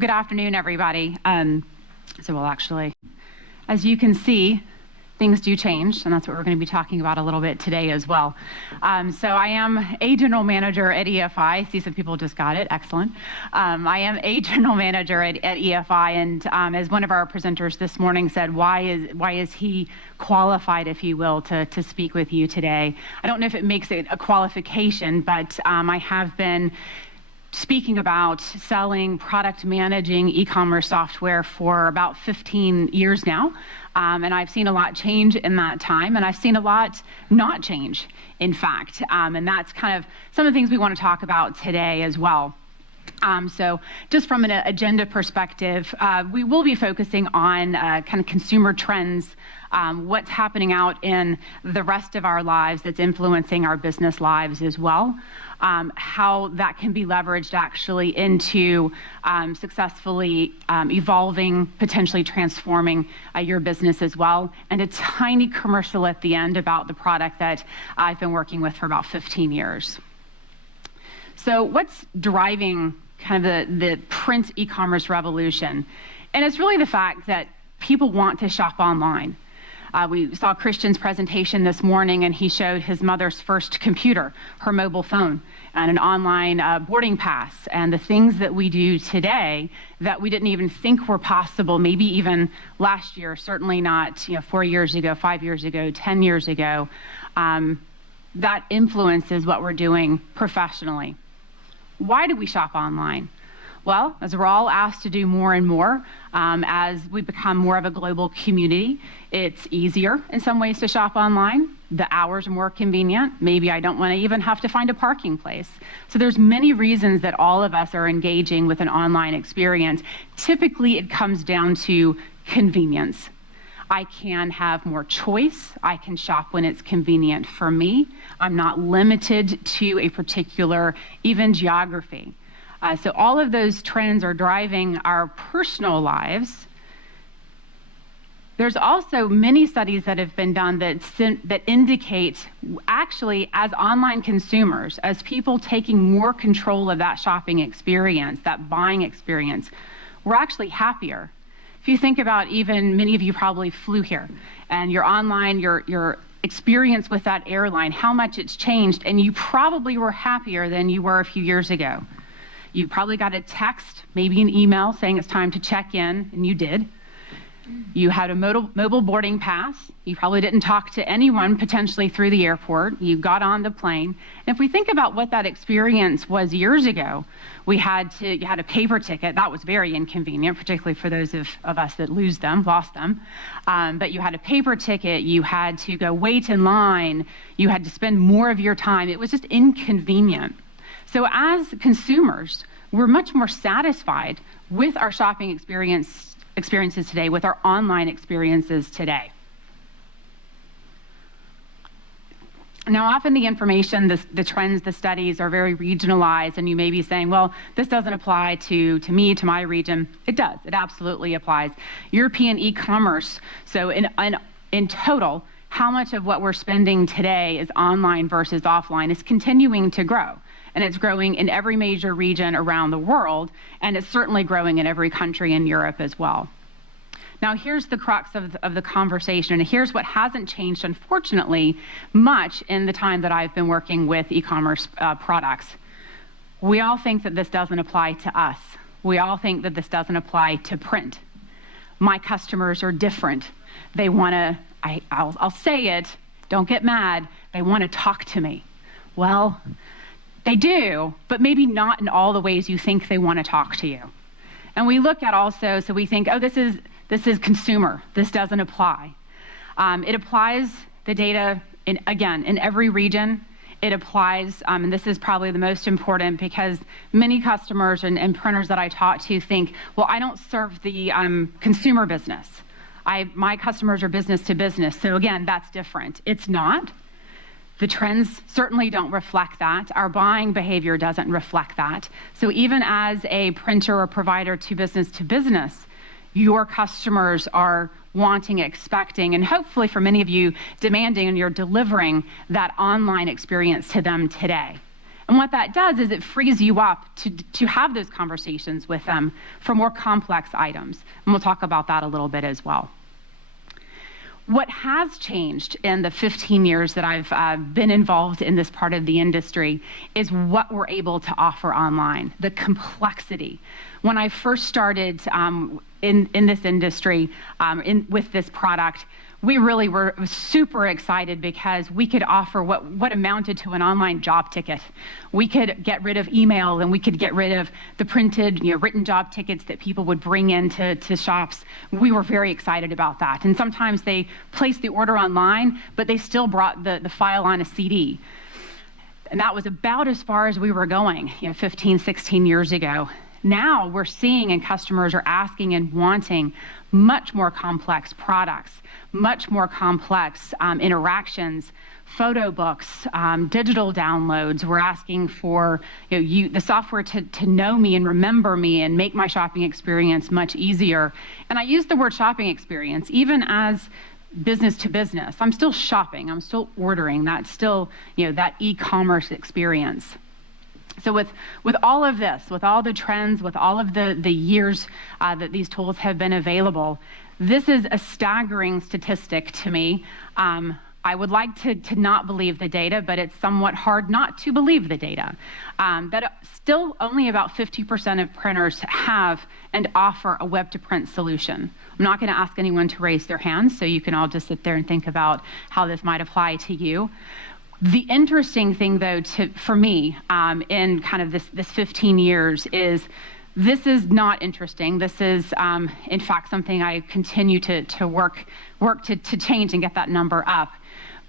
Good afternoon, everybody. So we'll actually, as you can see, things do change, and that's what we're going to be talking about a little bit today as well. So I am a general manager at EFI. I see some people just got it. Excellent. I am a general manager at EFI, and as one of our presenters this morning said, why is he qualified, if you will, to speak with you today? I don't know if it makes it a qualification, but I have been speaking about selling, product managing e-commerce software for about 15 years now. And I've seen a lot change in that time, and I've seen a lot not change, in fact. And that's kind of some of the things we want to talk about today as well. So just from an agenda perspective, we will be focusing on kind of consumer trends, what's happening out in the rest of our lives that's influencing our business lives as well, how that can be leveraged actually into successfully evolving, potentially transforming your business as well, and a tiny commercial at the end about the product that I've been working with for about 15 years. So what's driving kind of the print e-commerce revolution? And it's really the fact that people want to shop online. We saw Christian's presentation this morning, and he showed his mother's first computer, her mobile phone, and an online boarding pass, and the things that we do today that we didn't even think were possible, maybe even last year, certainly not 4 years ago, 5 years ago, 10 years ago. That influences what we're doing professionally. Why do we shop online? Well, as we're all asked to do more and more, as we become more of a global community, it's easier in some ways to shop online. The hours are more convenient. Maybe I don't want to even have to find a parking place. So there's many reasons that all of us are engaging with an online experience. Typically, it comes down to convenience. I can have more choice. I can shop when it's convenient for me. I'm not limited to a particular, even geography. So all of those trends are driving our personal lives. There's also many studies that have been done that indicate, actually, as online consumers, as people taking more control of that shopping experience, that buying experience, we're actually happier. If you think about, even many of you probably flew here, and you're online, your experience with that airline, how much it's changed, and you probably were happier than you were a few years ago. You probably got a text, maybe an email saying it's time to check in, and you did. You had a mobile boarding pass. You probably didn't talk to anyone potentially through the airport. You got on the plane. And if we think about what that experience was years ago, you had a paper ticket. That was very inconvenient, particularly for those of us that lost them. But you had a paper ticket. You had to go wait in line. You had to spend more of your time. It was just inconvenient. So as consumers, we're much more satisfied with our shopping experiences today, with our online experiences today. Now, often the information, the trends, the studies are very regionalized, and you may be saying, well, this doesn't apply to me, to my region. It does. It absolutely applies. European e-commerce, so in total, how much of what we're spending today is online versus offline is continuing to grow. And it's growing in every major region around the world, and it's certainly growing in every country in Europe as well. Now, here's the crux of the conversation, and here's what hasn't changed, unfortunately, much in the time that I've been working with e-commerce products. We all think that this doesn't apply to us. We all think that this doesn't apply to print. My customers are different. They want to, I'll say it, don't get mad, they want to talk to me. Well, they do, but maybe not in all the ways you think they want to talk to you. And we look at also, so we think, oh, this is consumer. This doesn't apply. It applies the data, in every region. It applies, and this is probably the most important, because many customers and printers that I talk to think, well, I don't serve the consumer business. My customers are business to business. So again, that's different. It's not. The trends certainly don't reflect that. Our buying behavior doesn't reflect that. So even as a printer or provider to business, your customers are wanting, expecting, and hopefully for many of you demanding, and you're delivering that online experience to them today. And what that does is it frees you up to have those conversations with them for more complex items. And we'll talk about that a little bit as well. What has changed in the 15 years that I've been involved in this part of the industry is what we're able to offer online, the complexity. When I first started in this industry with this product, we really were super excited because we could offer what amounted to an online job ticket. We could get rid of email, and we could get rid of the printed, written job tickets that people would bring into shops. We were very excited about that. And sometimes they placed the order online, but they still brought the file on a CD. And that was about as far as we were going, 15, 16 years ago. Now we're seeing, and customers are asking and wanting much more complex products, much more complex interactions, photo books, digital downloads. We're asking for the software to know me and remember me and make my shopping experience much easier. And I use the word shopping experience even as business to business. I'm still shopping. I'm still ordering. That's still that e-commerce experience. So with all of this, with all the trends, with all of the years that these tools have been available, this is a staggering statistic to me. I would like to not believe the data, but it's somewhat hard not to believe the data. That still only about 50% of printers have and offer a web-to-print solution. I'm not going to ask anyone to raise their hands, so you can all just sit there and think about how this might apply to you. The interesting thing, though, for me, in kind of this 15 years is this is not interesting. This is, in fact, something I continue to work to change and get that number up.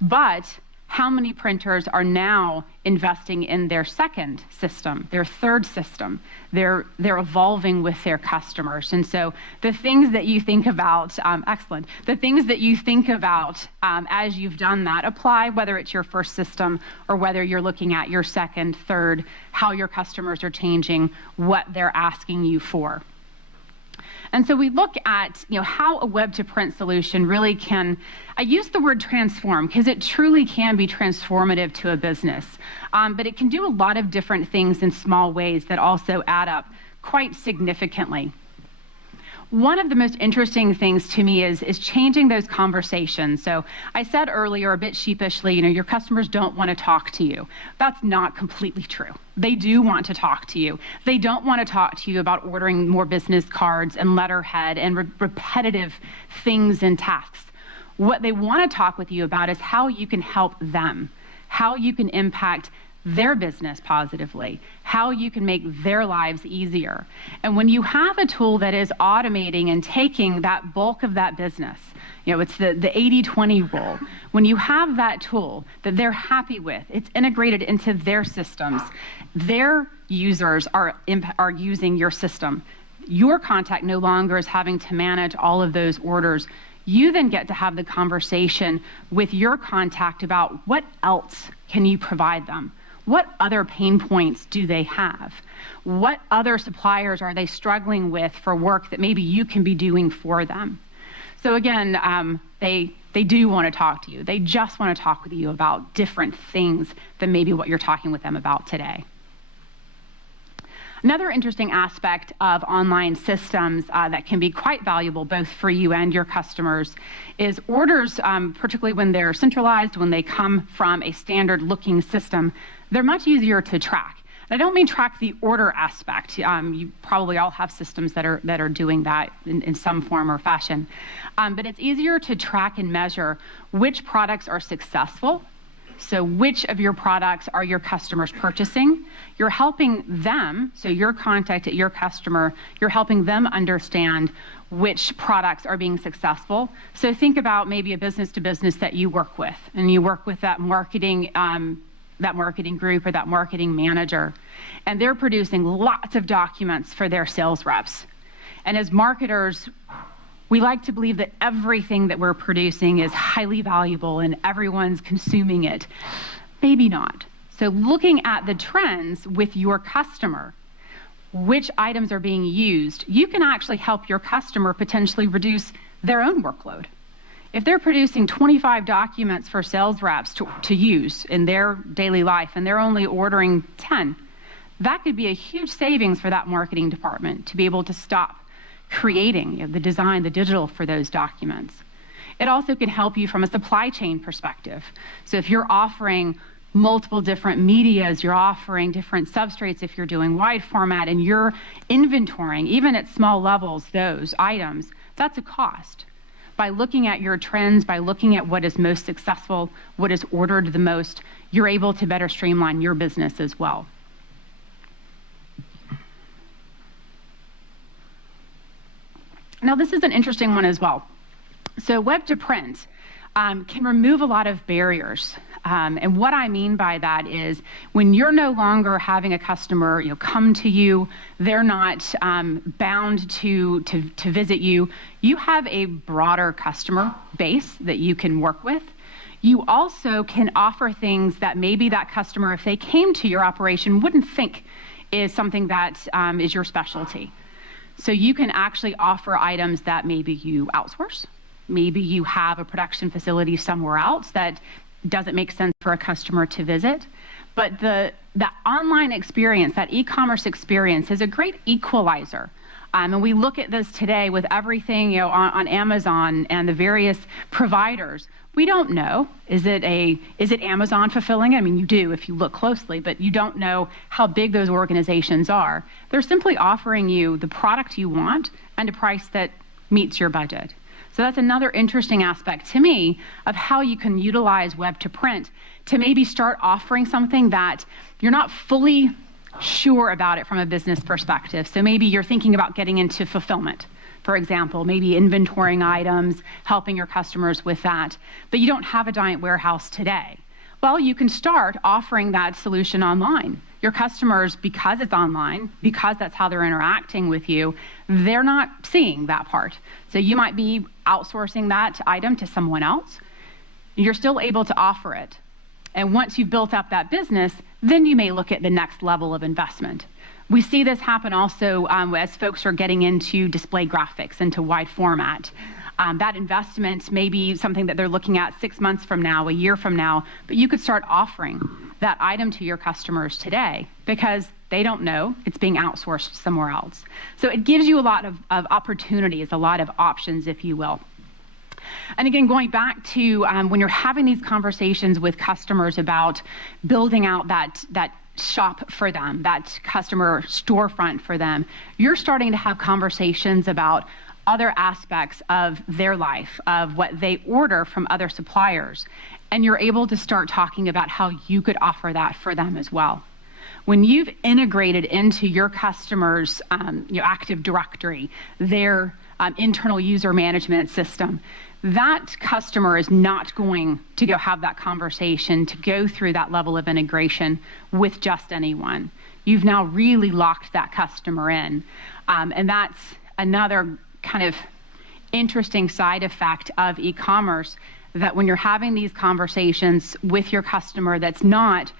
But how many printers are now investing in their second system, their third system? They're evolving with their customers. And so the things that you think about, excellent, the things that you think about as you've done that apply, whether it's your first system or whether you're looking at your second, third, how your customers are changing, what they're asking you for. And so we look at how a web-to-print solution really can, I use the word transform because it truly can be transformative to a business, but it can do a lot of different things in small ways that also add up quite significantly. One of the most interesting things to me is changing those conversations. So I said earlier, a bit sheepishly, your customers don't want to talk to you. That's not completely true. They do want to talk to you. They don't want to talk to you about ordering more business cards and letterhead and repetitive things and tasks. What they want to talk with you about is how you can help them, how you can impact their business positively, how you can make their lives easier. And when you have a tool that is automating and taking that bulk of that business, it's the 80-20 rule. When you have that tool that they're happy with, it's integrated into their systems, their users are using your system. Your contact no longer is having to manage all of those orders. You then get to have the conversation with your contact about what else can you provide them? What other pain points do they have? What other suppliers are they struggling with for work that maybe you can be doing for them? So again, they do want to talk to you. They just want to talk with you about different things than maybe what you're talking with them about today. Another interesting aspect of online systems that can be quite valuable both for you and your customers is orders, particularly when they're centralized, when they come from a standard-looking system, they're much easier to track. I don't mean track the order aspect. You probably all have systems that are doing that in some form or fashion. But it's easier to track and measure which products are successful. So which of your products are your customers purchasing? You're helping them, so your contact at your customer, you're helping them understand which products are being successful. So think about maybe a business to business that you work with, and you work with that marketing group or that marketing manager, and they're producing lots of documents for their sales reps. And as marketers, we like to believe that everything that we're producing is highly valuable and everyone's consuming it. Maybe not. So looking at the trends with your customer, which items are being used, you can actually help your customer potentially reduce their own workload. if they're producing 25 documents for sales reps to use in their daily life and they're only ordering 10, that could be a huge savings for that marketing department to be able to stop creating the design, the digital for those documents. It also can help you from a supply chain perspective. So if you're offering multiple different medias, you're offering different substrates if you're doing wide format, and you're inventorying, even at small levels, those items, that's a cost. By looking at your trends, by looking at what is most successful, what is ordered the most, you're able to better streamline your business as well. Now, this is an interesting one as well. So Webtoprint can remove a lot of barriers. And what I mean by that is when you're no longer having a customer come to you, they're not bound to visit you, you have a broader customer base that you can work with. You also can offer things that maybe that customer, if they came to your operation, wouldn't think is something that is your specialty. So you can actually offer items that maybe you outsource. Maybe you have a production facility somewhere else that doesn't make sense for a customer to visit. But the online experience, that e-commerce experience, is a great equalizer. And we look at this today with everything on Amazon and the various providers. We don't know, is it Amazon fulfilling it? I mean, you do if you look closely, but you don't know how big those organizations are. They're simply offering you the product you want and a price that meets your budget. So that's another interesting aspect to me of how you can utilize Webtoprint to maybe start offering something that you're not fully sure about it from a business perspective. So maybe you're thinking about getting into fulfillment, for example, maybe inventorying items, helping your customers with that, but you don't have a giant warehouse today. Well, you can start offering that solution online. Your customers, because it's online, because that's how they're interacting with you, they're not seeing that part. So you might be outsourcing that item to someone else. You're still able to offer it. And once you've built up that business, then you may look at the next level of investment. We see this happen also as folks are getting into display graphics, into wide format. That investment may be something that they're looking at 6 months from now, a year from now, but you could start offering that item to your customers today because they don't know it's being outsourced somewhere else. So it gives you a lot of opportunities, a lot of options, if you will. And again, going back to when you're having these conversations with customers about building out that shop for them, that customer storefront for them, you're starting to have conversations about other aspects of their life, of what they order from other suppliers. And you're able to start talking about how you could offer that for them as well. When you've integrated into your customers' Active Directory, their internal user management system, that customer is not going to go have that conversation to go through that level of integration with just anyone. You've now really locked that customer in. And that's another kind of interesting side effect of e-commerce, that when you're having these conversations with your customer, that's not,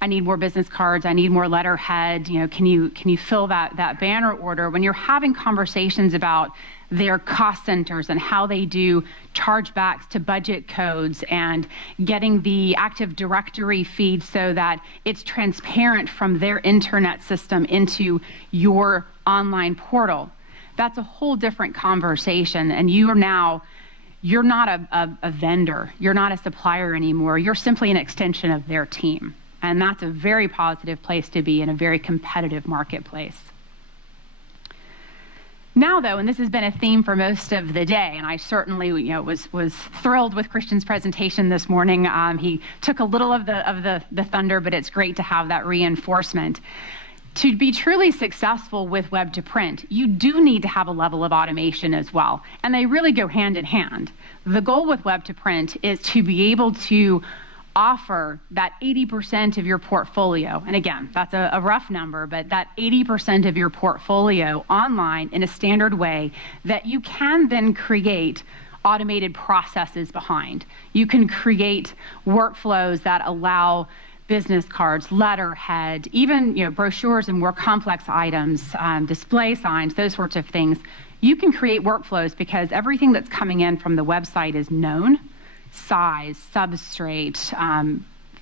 I need more business cards, I need more letterhead, can you fill that banner order? When you're having conversations about their cost centers and how they do chargebacks to budget codes and getting the Active Directory feed so that it's transparent from their internet system into your online portal, that's a whole different conversation. And you're not a vendor, you're not a supplier anymore, you're simply an extension of their team. And that's a very positive place to be in a very competitive marketplace. Now, though, and this has been a theme for most of the day, and I certainly was thrilled with Christian's presentation this morning. He took a little of the thunder, but it's great to have that reinforcement. To be truly successful with Web2Print, you do need to have a level of automation as well, and they really go hand in hand. The goal with Web2Print is to be able to offer that 80% of your portfolio, and again, that's a rough number, but that 80% of your portfolio online in a standard way that you can then create automated processes behind. You can create workflows that allow business cards, letterhead, even brochures and more complex items, display signs, those sorts of things. You can create workflows because everything that's coming in from the website is known: size, substrate,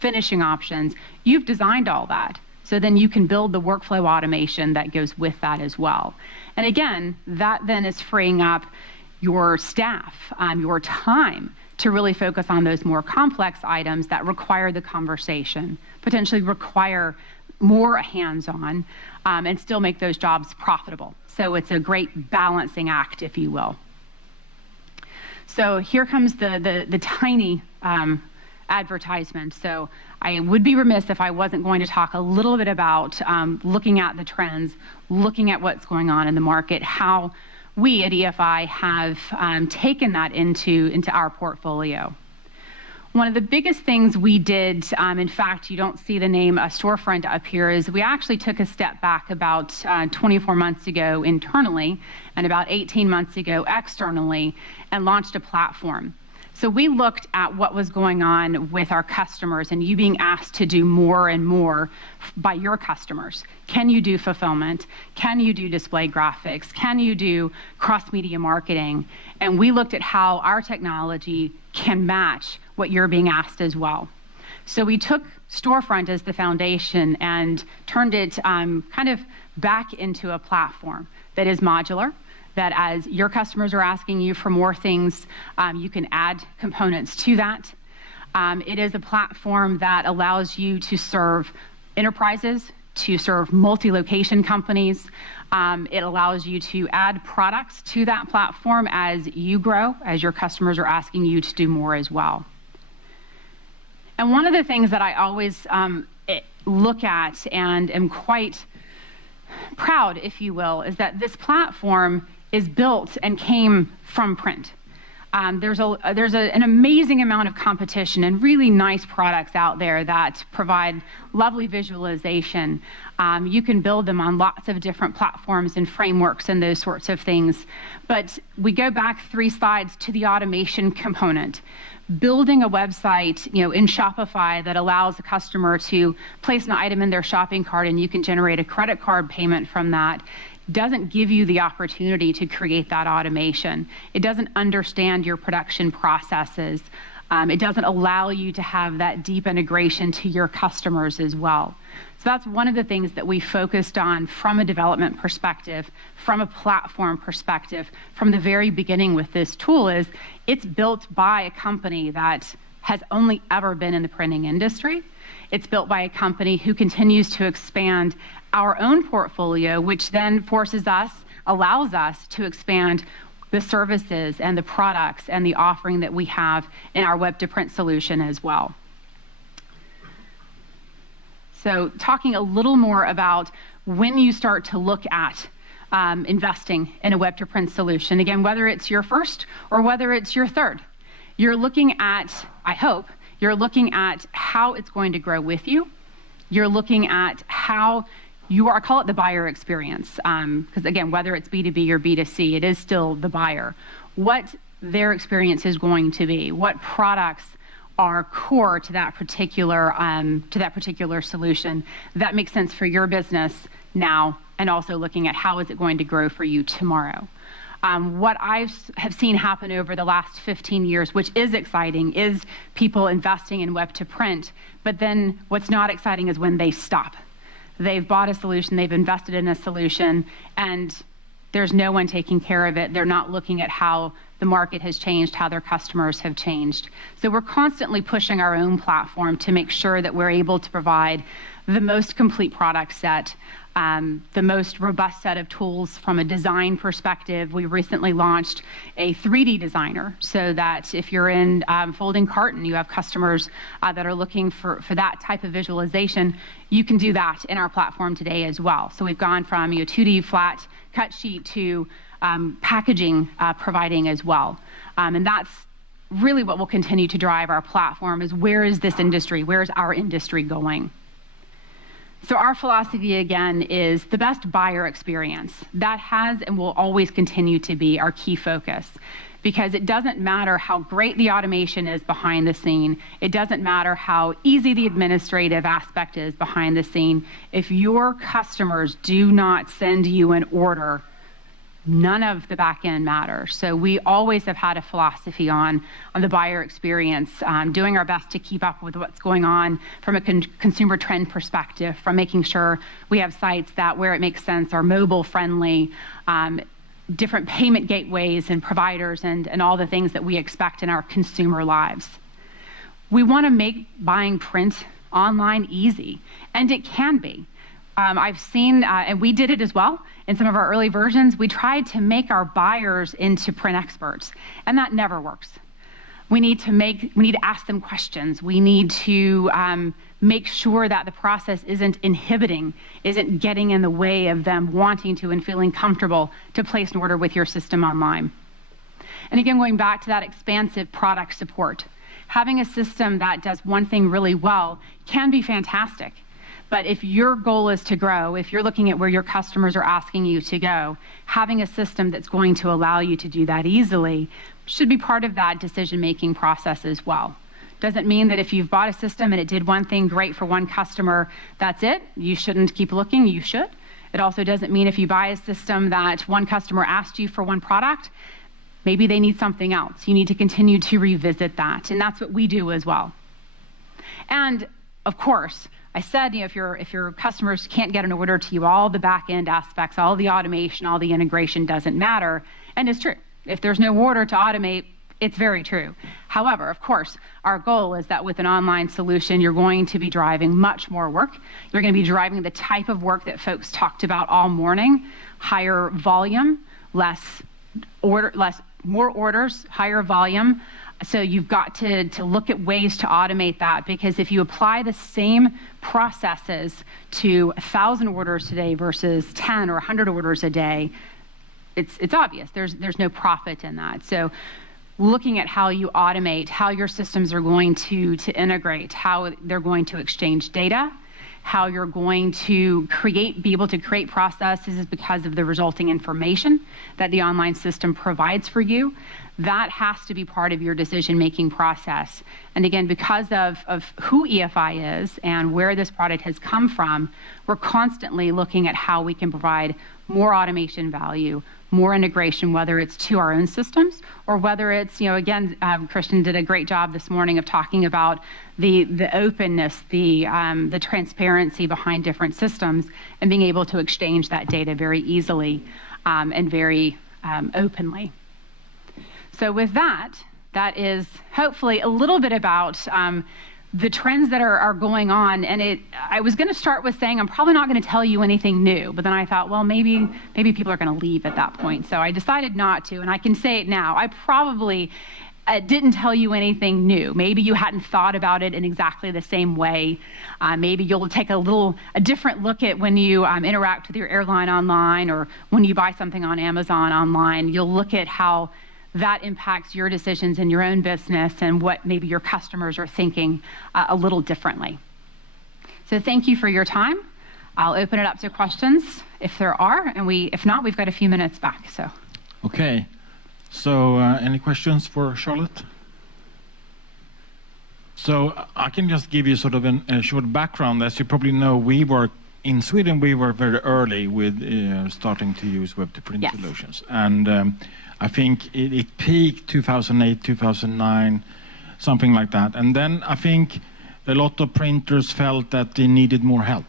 finishing options. You've designed all that. So then you can build the workflow automation that goes with that as well. And again, that then is freeing up your staff, your time, to really focus on those more complex items that require the conversation, potentially require more hands-on, and still make those jobs profitable. So it's a great balancing act, if you will. So here comes the tiny advertisement. So I would be remiss if I wasn't going to talk a little bit about looking at the trends, looking at what's going on in the market, how we at EFI have taken that into our portfolio. One of the biggest things we did, in fact, you don't see the name Storefront up here, is we actually took a step back about 24 months ago internally and about 18 months ago externally and launched a platform. So we looked at what was going on with our customers and you being asked to do more and more by your customers. Can you do fulfillment? Can you do display graphics? Can you do cross-media marketing? And we looked at how our technology can match what you're being asked as well. So we took Storefront as the foundation and turned it kind of back into a platform that is modular, that as your customers are asking you for more things, you can add components to that. It is a platform that allows you to serve enterprises, to serve multi-location companies. It allows you to add products to that platform as you grow, as your customers are asking you to do more as well. And one of the things that I always look at and am quite proud, if you will, is that this platform is built and came from print. There's an amazing amount of competition and really nice products out there that provide lovely visualization. You can build them on lots of different platforms and frameworks and those sorts of things. But we go back 3 slides to the automation component. Building a website, in Shopify that allows a customer to place an item in their shopping cart and you can generate a credit card payment from that doesn't give you the opportunity to create that automation. It doesn't understand your production processes. It doesn't allow you to have that deep integration to your customers as well. So that's one of the things that we focused on from a development perspective, from a platform perspective, from the very beginning with this tool is it's built by a company that has only ever been in the printing industry. It's built by a company who continues to expand our own portfolio, which then allows us to expand the services and the products and the offering that we have in our Webtoprint solution as well. So talking a little more about when you start to look at investing in a Webtoprint solution, again, whether it's your first or whether it's your third, you're looking at, I hope, you're looking at how it's going to grow with you. You're looking at how I call it the buyer experience, because again, whether it's B2B or B2C, it is still the buyer. What their experience is going to be, what products are core to that particular solution that makes sense for your business now, and also looking at how is it going to grow for you tomorrow. What I have seen happen over the last 15 years, which is exciting, is people investing in Webtoprint, but then what's not exciting is when they stop. They've bought a solution, they've invested in a solution, and there's no one taking care of it. They're not looking at how the market has changed, how their customers have changed. So we're constantly pushing our own platform to make sure that we're able to provide the most complete product set, the most robust set of tools from a design perspective. We recently launched a 3D designer so that if you're in folding carton, you have customers that are looking for that type of visualization, you can do that in our platform today as well. So we've gone from 2D flat cut sheet to packaging providing as well. And that's really what will continue to drive our platform is where is this industry? Where is our industry going? So our philosophy, again, is the best buyer experience. That has and will always continue to be our key focus. because it doesn't matter how great the automation is behind the scene. It doesn't matter how easy the administrative aspect is behind the scene. If your customers do not send you an order, none of the back end matters. So we always have had a philosophy on the buyer experience, doing our best to keep up with what's going on from a consumer trend perspective, from making sure we have sites that, where it makes sense, are mobile friendly, different payment gateways and providers, and all the things that we expect in our consumer lives. We want to make buying print online easy, and it can be. I've seen, and we did it as well in some of our early versions, we tried to make our buyers into print experts, and that never works. We need to ask them questions. We need to make sure that the process isn't inhibiting, isn't getting in the way of them wanting to and feeling comfortable to place an order with your system online. And again, going back to that expansive product support, having a system that does one thing really well can be fantastic. But if your goal is to grow, if you're looking at where your customers are asking you to go, having a system that's going to allow you to do that easily should be part of that decision-making process as well. Doesn't mean that if you've bought a system and it did one thing great for one customer, that's it. You shouldn't keep looking. You should. It also doesn't mean if you buy a system that one customer asked you for one product, maybe they need something else. You need to continue to revisit that, and that's what we do as well. And of course, I said, if your customers can't get an order to you, all the back-end aspects, all the automation, all the integration doesn't matter, and it's true. If there's no order to automate, it's very true. However, of course, our goal is that with an online solution, you're going to be driving much more work. You're going to be driving the type of work that folks talked about all morning: higher volume, more orders, higher volume. So you've got to look at ways to automate that, because if you apply the same processes to 1,000 orders today versus 10 or 100 orders a day, it's obvious. There's no profit in that. So looking at how you automate, how your systems are going to integrate, how they're going to exchange data, how you're going to be able to create processes is because of the resulting information that the online system provides for you. That has to be part of your decision-making process. And again, because of who EFI is and where this product has come from, we're constantly looking at how we can provide more automation value, more integration, whether it's to our own systems or whether it's, again, Christian did a great job this morning of talking about the openness, the transparency behind different systems, and being able to exchange that data very easily and very openly. So with that is hopefully a little bit about the trends that are going on. And I was going to start with saying I'm probably not going to tell you anything new, but then I thought, well, maybe people are going to leave at that point. So I decided not to, and I can say it now. I probably didn't tell you anything new. Maybe you hadn't thought about it in exactly the same way. Maybe you'll take a different look at when you interact with your airline online, or when you buy something on Amazon online. You'll look at how that impacts your decisions in your own business and what maybe your customers are thinking a little differently. So thank you for your time. I'll open it up to questions if there are, and if not, we've got a few minutes back. So. Okay. So any questions for Charlotte? So I can just give you sort of a short background. As you probably know, in Sweden, we were very early with starting to use Webtoprint solutions. And I think it peaked 2008, 2009, something like that. And then I think a lot of printers felt that they needed more help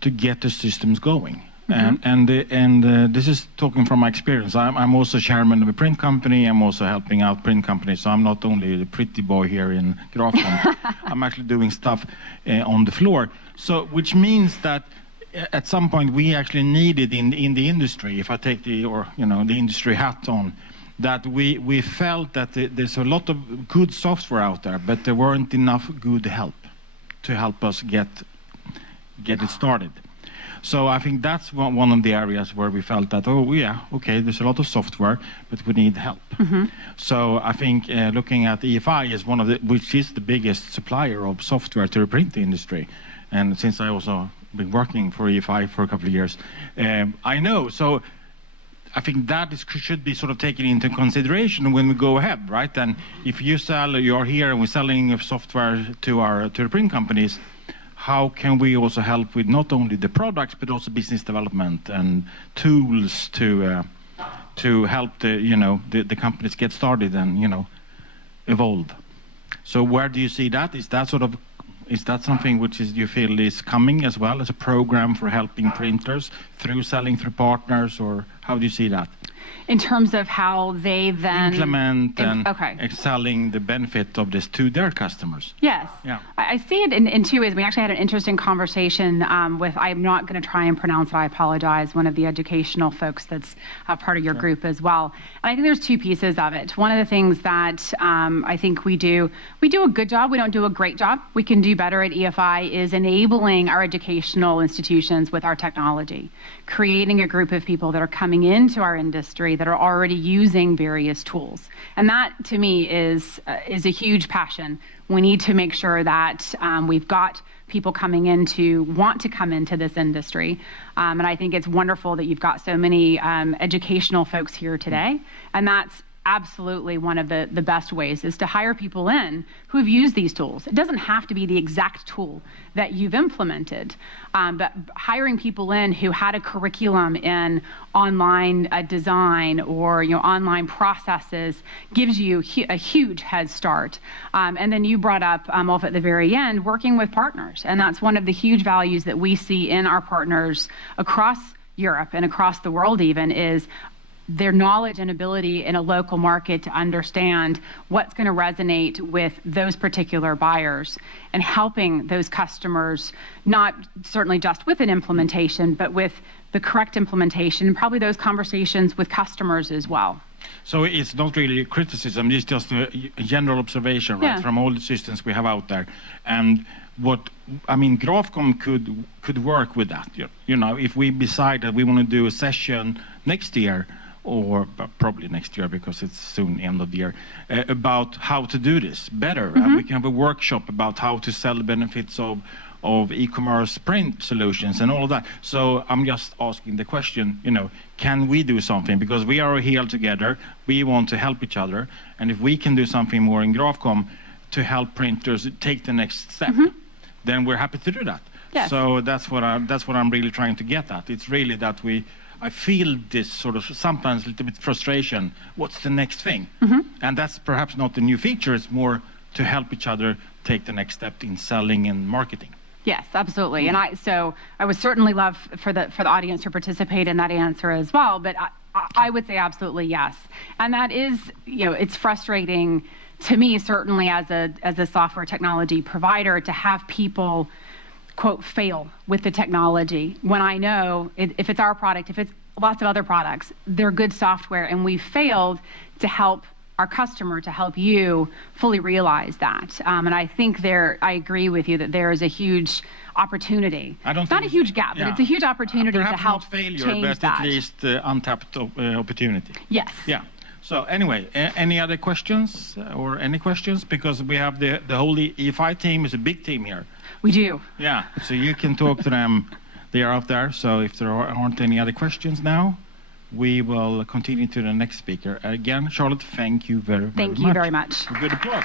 to get the systems going. Mm-hmm. And this is talking from my experience. I'm also chairman of a print company. I'm also helping out print companies. So I'm not only the pretty boy here in Grafton. I'm actually doing stuff on the floor. So which means that at some point we actually needed in the industry, if I take the industry hat on, that we felt that there's a lot of good software out there, but there weren't enough good help to help us get it started. So I think that's one of the areas where we felt that, there's a lot of software, but we need help. Mm-hmm. So I think looking at EFI which is the biggest supplier of software to the print industry. And since I also been working for EFI for a couple of years, I know. So I think that should be sort of taken into consideration when we go ahead, right? And if you're here and we're selling software to the print companies, how can we also help with not only the products but also business development and tools to help the companies get started and evolve? So where do you see that? Is that something which you feel is coming as well as a program for helping printers through selling through partners, or how do you see that? In terms of how they then implement and selling the benefit of this to their customers. Yes. Yeah. I see it in two ways. We actually had an interesting conversation with, I'm not going to try and pronounce it, I apologize, one of the educational folks that's part of your group as well. And I think there's two pieces of it. One of the things that I think we do a good job, we don't do a great job, we can do better at EFI, is enabling our educational institutions with our technology, creating a group of people that are coming into our industry that are already using various tools. And that, to me, is a huge passion. We need to make sure that we've got people coming in to want to come into this industry. And I think it's wonderful that you've got so many educational folks here today. And that's absolutely one of the best ways, is to hire people in who have used these tools. It doesn't have to be the exact tool that you've implemented, but hiring people in who had a curriculum in online design or online processes gives you a huge head start. And then you brought up, Ulf, at the very end, working with partners. And that's one of the huge values that we see in our partners across Europe and across the world even, is their knowledge and ability in a local market to understand what's going to resonate with those particular buyers, and helping those customers, not certainly just with an implementation, but with the correct implementation, and probably those conversations with customers as well. So it's not really criticism, it's just a general observation, right, from all the systems we have out there. And Grafcom could work with that. If we decide that we want to do a session next year, or probably next year because it's soon end of the year, about how to do this better. We can have a workshop about how to sell the benefits of e-commerce print solutions and all of that. So I'm just asking the question, can we do something? Because we are here together, we want to help each other, and if we can do something more in Grafcom to help printers take the next step, then we're happy to do that. Yes. So that's what I'm really trying to get at. It's really that I feel this sort of sometimes a little bit frustration. What's the next thing? And that's perhaps not the new feature. It's more to help each other take the next step in selling and marketing. Yes, absolutely. And I would certainly love for the audience to participate in that answer as well. But I would say absolutely yes. And that is, it's frustrating to me, certainly as a software technology provider, to have people, quote, fail with the technology, when I know if it's our product, if it's lots of other products, they're good software, and we failed to help our customer, to help you fully realize that. And I think I agree with you that there is a huge opportunity. Not a huge gap, but it's a huge opportunity to help not failure, change but that. At least untapped opportunity. Yes. Yeah. So anyway, any other questions or any questions? Because we have the whole EFI team is a big team here. We do. Yeah, so you can talk to them. They are out there. So if there aren't any other questions now, we will continue to the next speaker. Again, Charlotte, thank you very much. Thank you very much. A good applause.